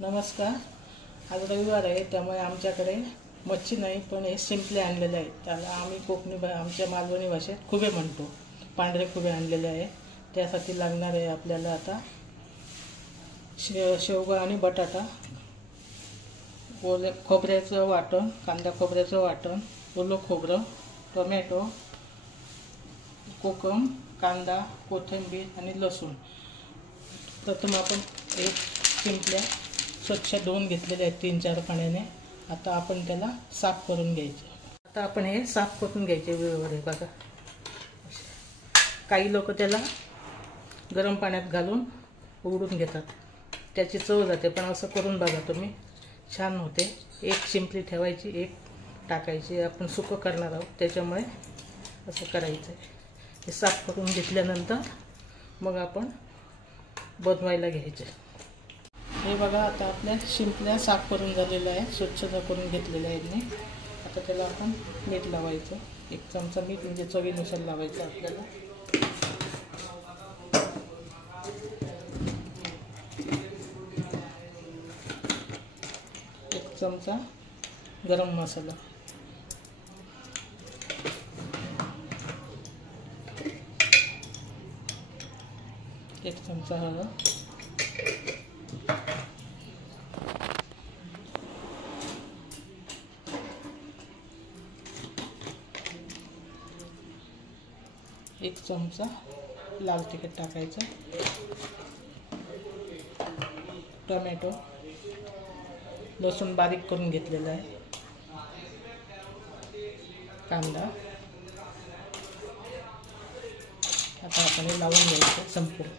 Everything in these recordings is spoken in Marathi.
नमस्कार. आज रविवार आहे, त्यामुळे आमच्याकडे मच्छी नाही, पण हे शिंपले आणलेले आहेत. त्याला आम्ही आमच्या मालवणी भाषेत खुबे म्हणतो. पांढरे खुबे आणलेले आहे. त्यासाठी लागणार आहे आपल्याला आता शेवगा आणि बटाटा, खोबऱ्याचं वाटण, कांदा खोबऱ्याचं वाटण, ओलं खोबरं, टोमॅटो, कोकम, कांदा, कोथिंबीर आणि लसूण. प्रथम आपण एक शिंपल्या स्वच्छ धुवून घेतलेले आहेत 3-4 पाण्याने. आता आपण त्याला साफ करून घ्यायचे. आता आपण हे साफ करून घ्यायचे वेळेवर. हे बघा, काही लोक त्याला गरम पाण्यात घालून उघडून घेतात, त्याची चव जाते. पण असं करून बघा तुम्ही, छान होते. एक शिंपली ठेवायची, एक टाकायची. आपण सुकं करणार आहोत, त्याच्यामुळे असं करायचं. हे साफ करून घेतल्यानंतर मग आपण बनवायला घ्यायचे. हे बघा, आता आपल्या शिंपल्या साफ करून झालेल्या आहे, स्वच्छता करून घेतलेल्या आहेत मी. आता त्याला आपण मीठ लावायचं. 1 चमचा मीठ, म्हणजे चवीनुसार लावायचं आपल्याला. एक चमचा गरम मसाला, 1 चमचा हळद, 1 चमचा लाल तिखट टाकायचं. टोमॅटो, लसूण बारीक करून घेतलेला आहे, कांदा. आता आपण हे लावून घ्यायचं संपूर्ण.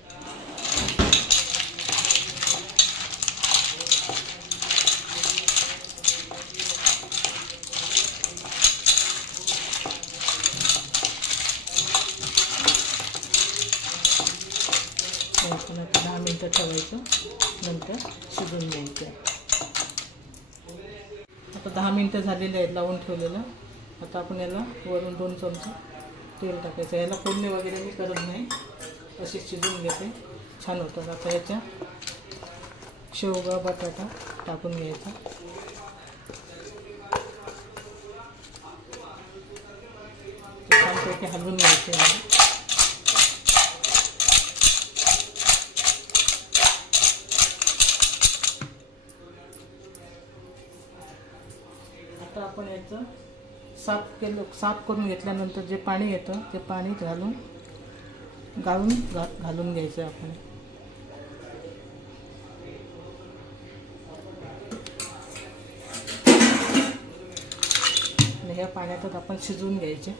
पुन्हा 10 मिनिटं ठेवायचं, नंतर शिजून घ्यायचं. आता 10 मिनिटं झालेले आहेत लावून ठेवलेलं. आता आपण याला वरून 2 चमचे तेल टाकायचं. याला फोडणी वगैरे मी करत नाही, अशी शिजून घेते, छान होतं. आता याच्या शेवगा बटाटा टाकून घ्यायचा. छानपैकी हलवून घ्यायचे. आता आपण याचं साफ करून घेतल्यानंतर जे पाणी येतं, ते पाणी घालून घ्यायचं आपण. आणि ह्या पाण्यातच आपण शिजवून घ्यायचे.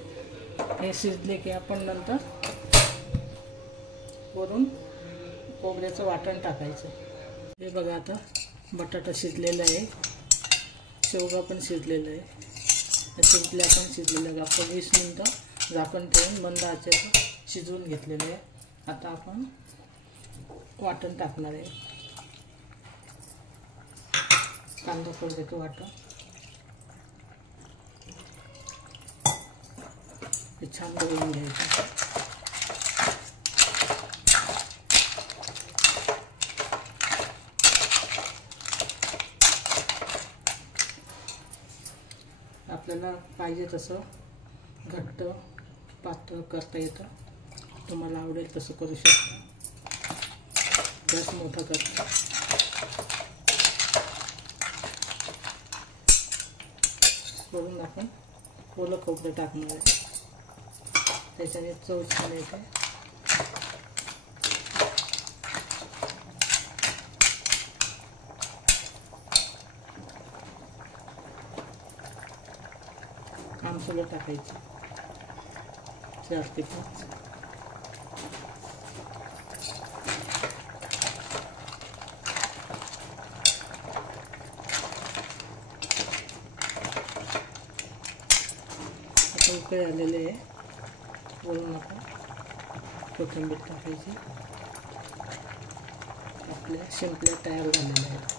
हे शिजले की आपण नंतर वरून खोबऱ्याचं वाटण टाकायचं. हे बघा, आता बटाटा शिजलेला आहे, शेवगा पण शिजलेलं आहे, शिंपल्या पण शिजलेलं आहे. आपण 20 मिनिटं झाकण ठेवून मंद आचेवर शिजवून घेतलेलं आहे. आता आपण वाटण टाकणार आहे. कांदा खोबऱ्याचं वाटण हे छान करून घ्यायचं. आपल्याला पाहिजे तसं घट्ट पातळ करता येतं. तुम्हाला आवडेल तसं करू शकता. गॅस मोठा करता. करून आपण ओलं खोबरं टाकणार आहे, त्याच्याने चव छान येते. आमसूल टाकायची 4 ते 5. आता उकळी आलेले आहे, वरून आपण कोथिंबीर टाकायची. आपल्या शिंपल्या तयार झालेल्या आहेत.